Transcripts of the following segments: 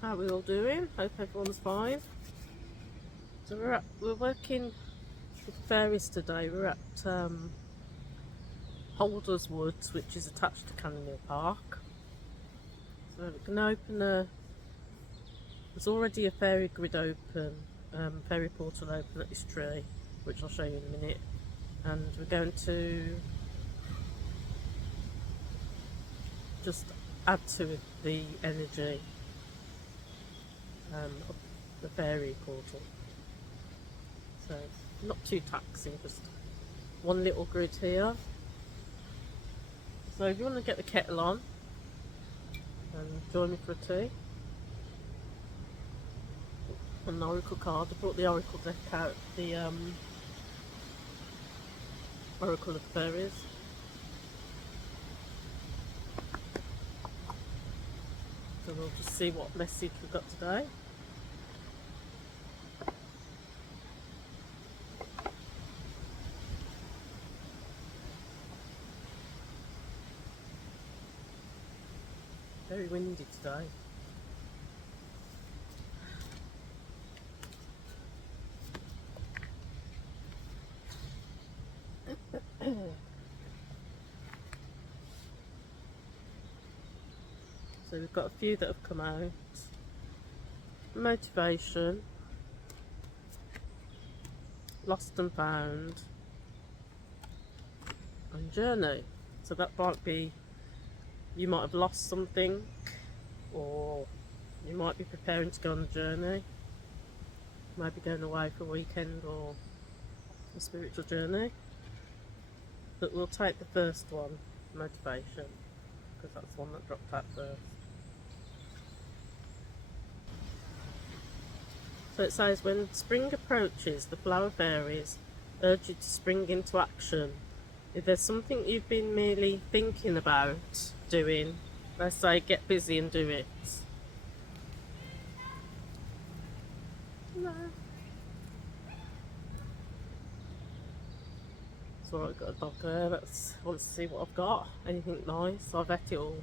How are we all doing? Hope everyone's fine. So we're working with fairies today. We're at Holders Woods, which is attached to Cannoneer Park. So we're going to open there's already a fairy grid open, fairy portal open at this tree, which I'll show you in a minute. And we're going to just add to the energy of the fairy portal. So not too taxing, just one little grid here. So if you want to get the kettle on and join me for a tea, an oracle card. I brought the oracle deck out, the oracle of the fairies. So we'll just see what message we've got today. Very windy today. So we've got a few that have come out. Motivation, lost and found, and journey. So that might be, you might have lost something, or you might be preparing to go on a journey. Maybe going away for a weekend or a spiritual journey. But we'll take the first one, motivation, because that's the one that dropped out first. So it says, when spring approaches, the flower fairies urge you to spring into action. If there's something you've been merely thinking about doing, they say get busy and do it. No. So I've got a dog there, let's want to see what I've got. Anything nice, I've had it all.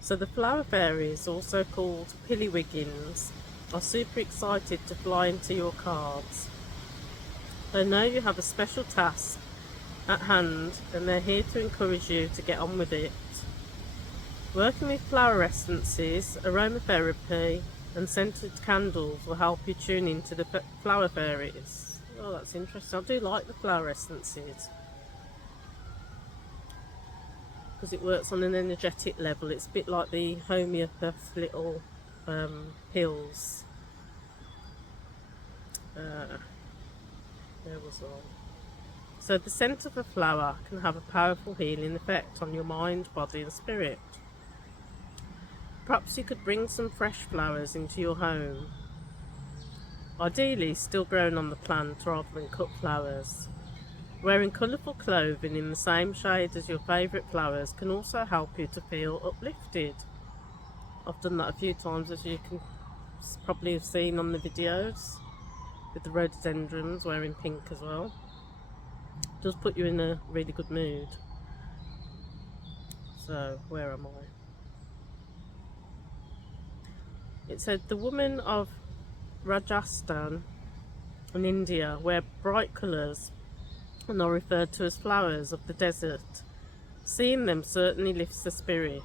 So the flower fairies, also called pillywiggins, are super excited to fly into your cards. They know you have a special task at hand and they're here to encourage you to get on with it. Working with flower essences, aromatherapy and scented candles will help you tune into the flower fairies. Oh, that's interesting. I do like the flower essences because it works on an energetic level. It's a bit like the homeopath little pills. There was one. So the scent of a flower can have a powerful healing effect on your mind, body and spirit. Perhaps you could bring some fresh flowers into your home. Ideally still grown on the plant rather than cut flowers. Wearing colourful clothing in the same shade as your favourite flowers can also help you to feel uplifted. I've done that a few times, as you can probably have seen on the videos, with the rhododendrons wearing pink as well. It does put you in a really good mood. So, where am I? It said the women of Rajasthan in India wear bright colours and are referred to as flowers of the desert. Seeing them certainly lifts the spirit.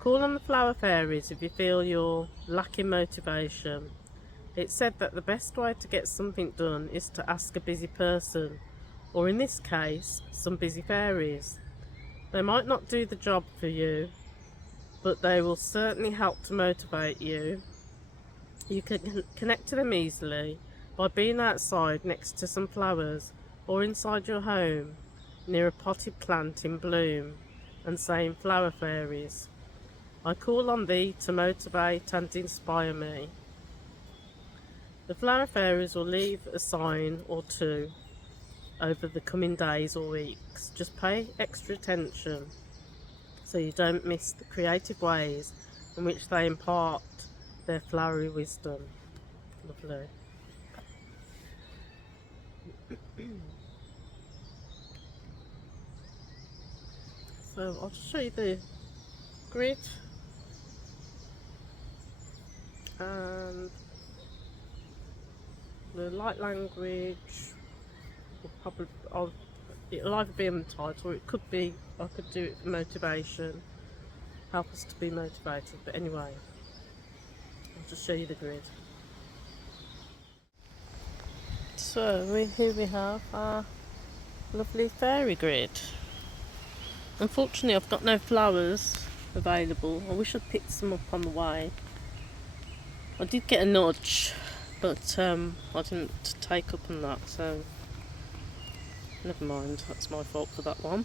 Call on the flower fairies if you feel you're lacking motivation. It's said that the best way to get something done is to ask a busy person, or in this case, some busy fairies. They might not do the job for you, but they will certainly help to motivate you. You can connect to them easily by being outside next to some flowers or inside your home near a potted plant in bloom and saying, flower fairies, I call on thee to motivate and inspire me. The flower fairies will leave a sign or two over the coming days or weeks. Just pay extra attention so you don't miss the creative ways in which they impart their flowery wisdom. Lovely. So I'll just show you the grid. and the light language will probably, it'll either be on the title, or it could be, I could do it for motivation, help us to be motivated. But anyway, I'll just show you the grid. So here we have our lovely fairy grid. Unfortunately, I've got no flowers available. I wish I'd picked some up on the way. I did get a nudge, but I didn't take up on that, so never mind, that's my fault for that one.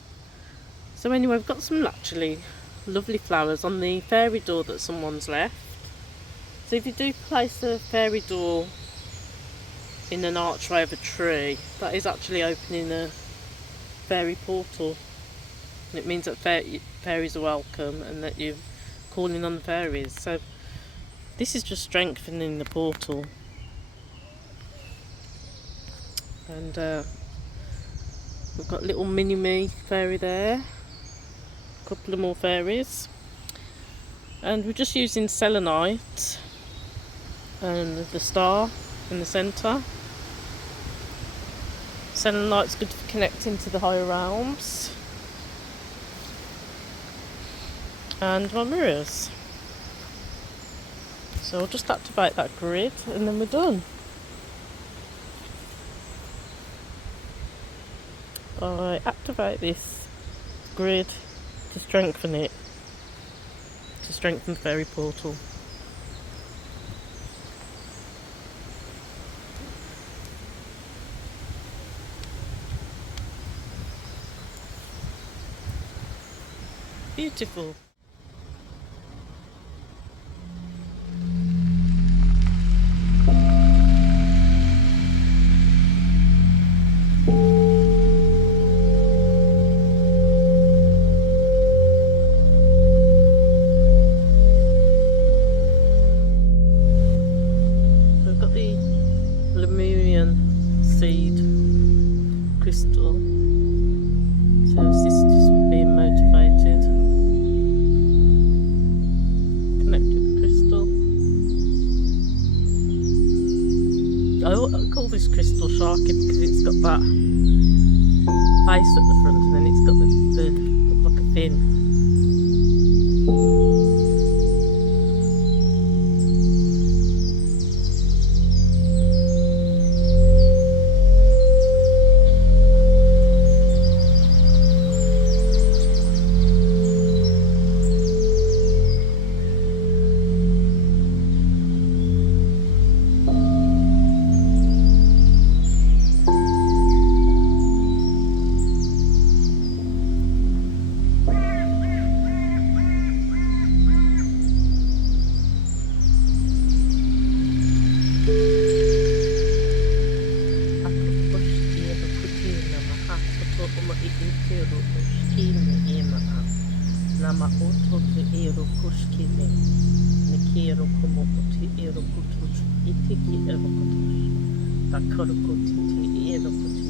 So anyway, we've got some actually lovely flowers on the fairy door that someone's left. So if you do place a fairy door in an archway of a tree, that is actually opening a fairy portal. And it means that fairies are welcome and that you're calling on the fairies. So this is just strengthening the portal. And we've got little mini-me fairy there, a couple of more fairies. And we're just using selenite and the star in the centre. Selenite's good for connecting to the higher realms. And my mirrors. So I'll just activate that grid and then we're done. I activate this grid to strengthen it, to strengthen the fairy portal. Beautiful. We've got the Lemurian seed crystal to assist us with being motivated. Connect with the crystal. I call this crystal Sharky because it's got that face at the front and then it's got the like a fin. Nama oto te ero kuskine, ne kero komo o te ero kutus, I tiki ero kutus, ta karuko te ero kutus.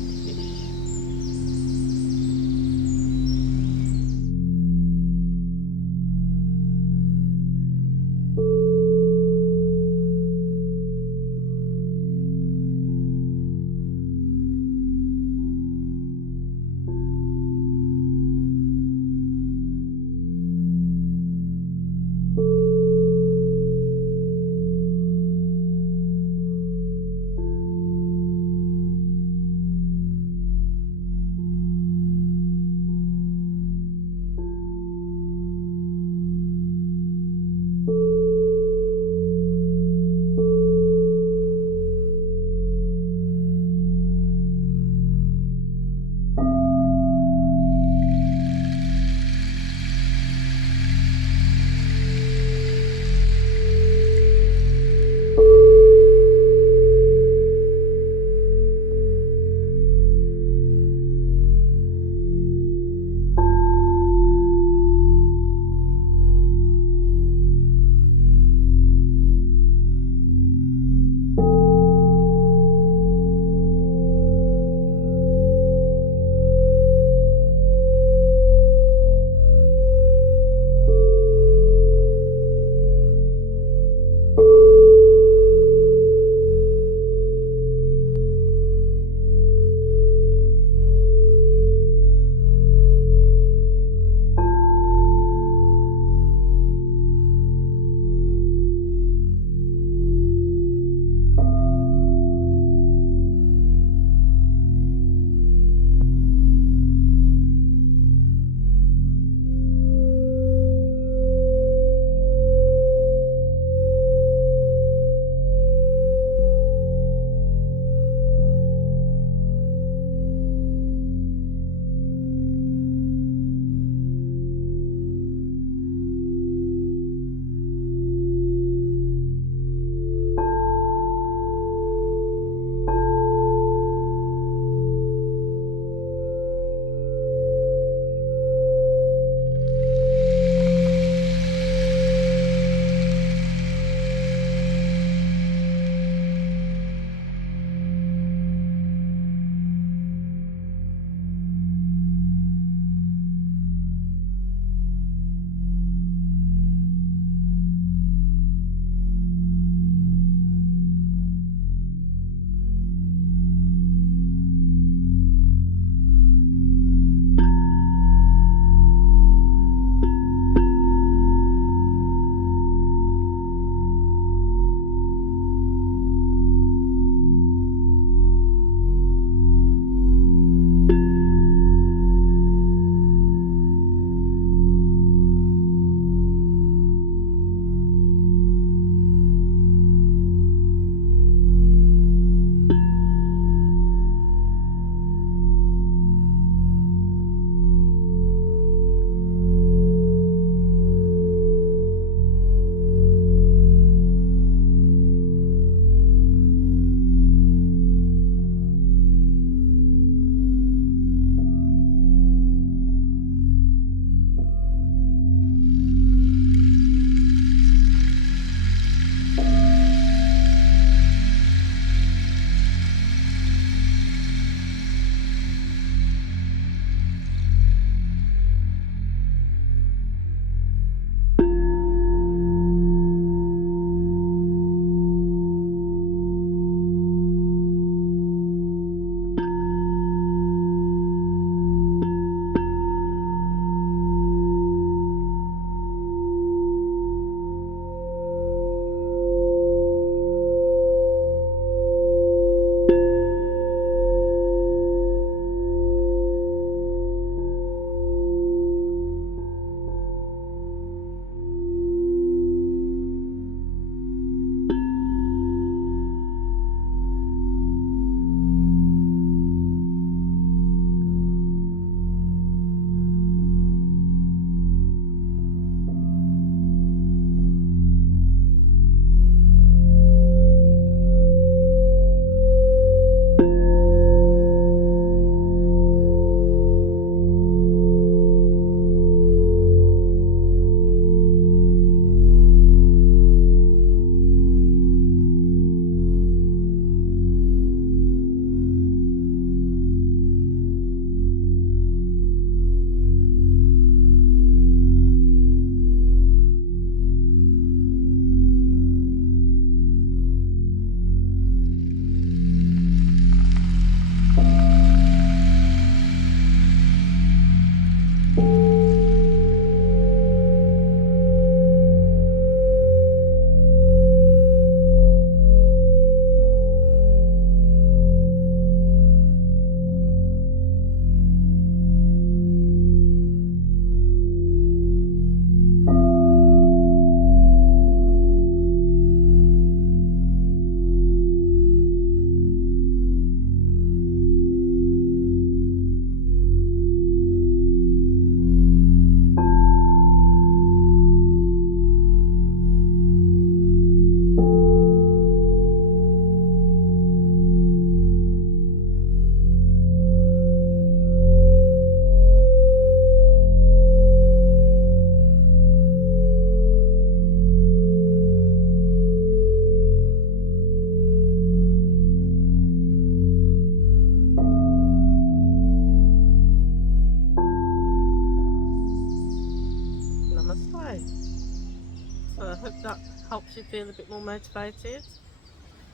helps you feel a bit more motivated.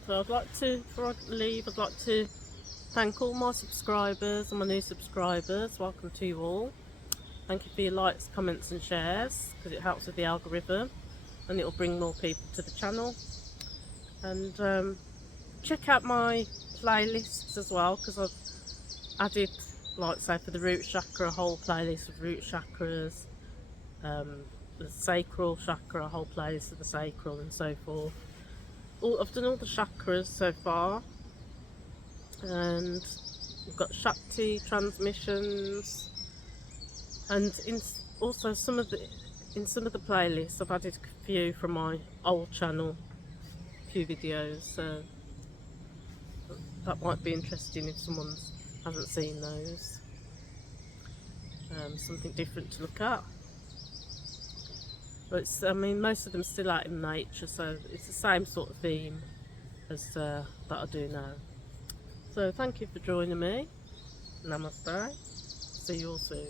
So I'd like to, before I leave, I'd like to thank all my subscribers and my new subscribers. Welcome to you all. Thank you for your likes, comments and shares, because it helps with the algorithm and it will bring more people to the channel. And check out my playlists as well, because I've added, like say for the root chakra, a whole playlist of root chakras, the sacral chakra, a whole playlist of the sacral and so forth. I've done all the chakras so far, and we've got Shakti transmissions, and also in some of the playlists I've added a few from my old channel, a few videos, so that might be interesting if someone hasn't seen those. Something different to look at. But I mean, most of them still out in nature, so it's the same sort of theme as that I do now. So thank you for joining me. Namaste. See you all soon.